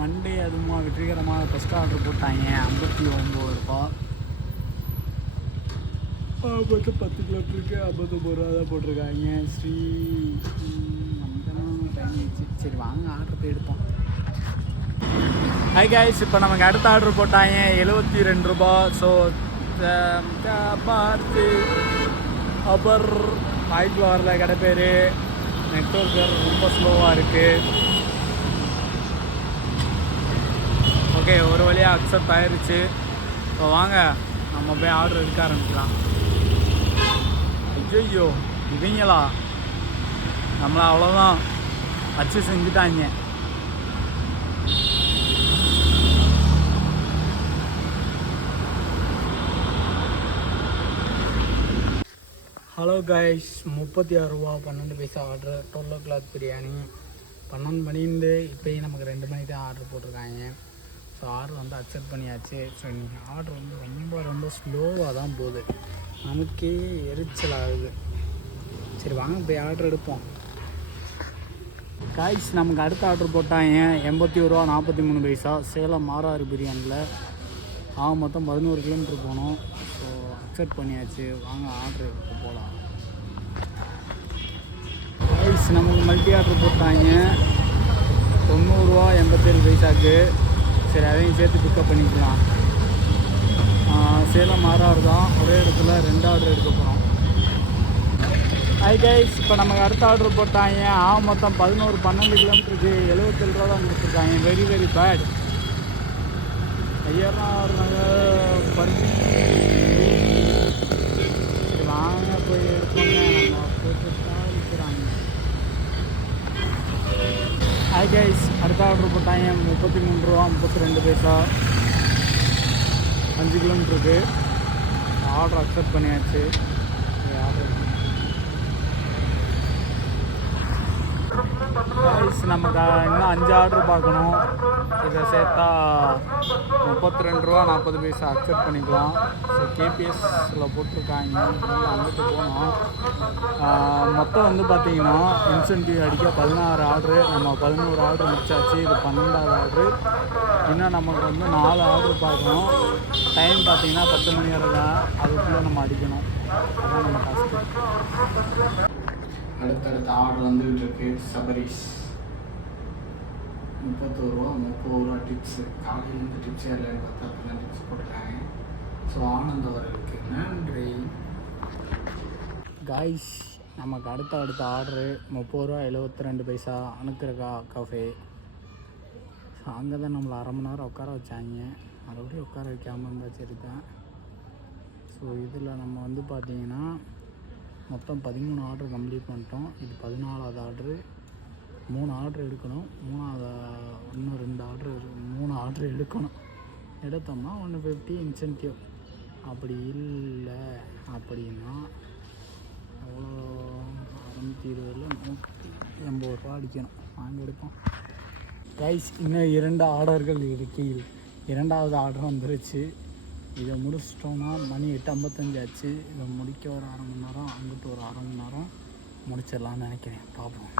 Monday அதுமா வெற்றிகரமாக first order போட்டாங்க 59 ரூபா. மொத்தம் 10 கிலோமீட்டருக்கு 59 ரூபா தான் போட்டிருக்காங்க. ஸ்ரீ நம்ம டைம் ஆயிடுச்சு. சரி வாங்க ஆர்டர் போய் எடுப்போம். ஹாய் கைஸ், இப்போ நமக்கு அடுத்த ஆர்டர் போட்டாங்க 72 ரூபா. ஸோ பார்த்து அபர் வாய்ப்பில் வரல கடை பேர். நெட்வொர்க் ரொம்ப ஸ்லோவாக இருக்குது. ஓகே, ஒரு வழியாக அக்செப்ட் ஆயிடுச்சு. இப்போ வாங்க நம்ம போய் ஆர்டர் எடுக்க ஆரம்பிக்கலாம். ஐயோ இவங்களா நம்மளை அவ்வளோதான் வச்சு செஞ்சுட்டாங்க. ஹலோ கைஸ், 36 ரூபா 12 பைசா ஆர்டர். 12 o'clock பிரியாணி. 12 மணிந்து இப்போயும் நமக்கு 2 மணிக்கு தான் ஆர்டர் போட்டிருக்காங்க. ஸோ ஆர்டர் வந்து அக்செப்ட் பண்ணியாச்சு. ஸோ இன்றைக்கி ஆர்டர் வந்து ரொம்ப ஸ்லோவாக தான் போகுது. நமக்கே எரிச்சல் ஆகுது. சரி வாங்க போய் ஆர்டர் எடுப்போம். கைஸ், நமக்கு அடுத்த ஆர்டர் போட்டாங்க 81 ரூபா 43 பைசா. சேலம் மாறாறு பிரியாணியில் மொத்தம் 11 கிலோமீட்டர் போனோம். ஸோ அக்செப்ட் பண்ணியாச்சு. வாங்க ஆர்டர் எடுத்து போகலாம். கைஸ், நமக்கு மல்டி ஆர்டர் போட்டாங்க 90 ரூபா 87 பைசாவுக்கு. சரி அதையும் சேர்த்து பிக்கப் பண்ணிக்கலாம். சேலம் மாறாறு தான், ஒரே இடத்துல 2 ஆர்டர் எடுக்க போகிறோம். ஹாய் கைஸ், இப்போ நமக்கு அடுத்த ஆர்டர் போட்டாங்க மொத்தம் 12 கிலோமீட்டருக்கு 77 ரூபா தான் கொடுத்துருக்காங்க. Very very bad. ஐயர்லாம் பருத்தி வாங்க போய் எடுப்போங்க. நம்ம போட்டு இருக்கிறாங்க. ஹாய் கைஸ், அடுத்த ஆர்டர் போட்டாங்க 33 ரூபா 32 பைசா 5 கிலோமீட்டருக்கு. ஆர்டர் அக்செப்ட் பண்ணியாச்சு. ஆர்டர் கைஸ், நமக்கு இன்னும் 5 ஆர்டர் பார்க்கணும். இதை சேர்த்தா 32 ரூபா 40 பைசா அக்செப்ட் பண்ணிக்கலாம். ஸோ கேபிஎஸ்சில் போட்டிருக்காங்க. அங்கிட்டு போனோம். மொத்தம் வந்து பார்த்திங்கன்னா இன்சென்டிவ் அடிக்க 16 ஆர்டரு. நம்ம 11 ஆர்டர் முடிச்சாச்சு. இது 12வது ஆர்டரு. இன்னும் நமக்கு வந்து 4 ஆர்டர் பார்க்கணும். டைம் பார்த்திங்கன்னா 10 மணி வரை தான். அதுக்குள்ளே நம்ம அடிக்கணும். அதுதான் நம்ம கஷ்டம். அடுத்தடுத்த ஆர்டர் வந்துக்கிட்டு இருக்கு. சபரிஸ் 31 ரூபா 30 ரூபா டிப்ஸு. காலையிலேருந்து டிப்ஸ் ஏறலன்னு பார்த்தா அப்போ டிப்ஸ் போட்டுருக்காங்க. ஸோ ஆனந்த் அவர்களுக்கு நன்றி. காய்ஸ், நமக்கு அடுத்த ஆர்டரு 30 ரூபா 72 பைசா அனுக்கிரகா கஃபே. ஸோ அங்கே தான் நம்மளை அரை மணி நேரம் உட்கார வச்சாங்க. மறுபடியும் உட்கார வைக்காமல் இருந்தால் சரி தான். ஸோ இதில் நம்ம வந்து பார்த்திங்கன்னா மொத்தம் 13 ஆர்டர் கம்ப்ளீட் பண்ணிட்டோம். இது 14வது ஆர்டரு. 3 ஆர்டர் எடுக்கணும். இன்னும் 2 ஆர்டர் 3 ஆர்டர் எடுக்கணும். எடுத்தோம்னா 150 இன்சென்டிவ். அப்படி இல்லை அப்படின்னா அவ்வளோ 620 180 ரூபா அடிக்கணும். வாங்கி எடுப்போம். கைஸ், இன்னும் 2 ஆர்டர்கள் இருக்கு. 2வது ஆர்டர் வந்துருச்சு. இதை முடிச்சிட்டோன்னா மணி 8:55 ஆச்சு. இதை முடிக்க ஒரு அரை மணி நேரம், அங்கிட்டு ஒரு அரை மணி நேரம் முடிச்சிடலான்னு நினைக்கிறேன். பார்ப்போம்.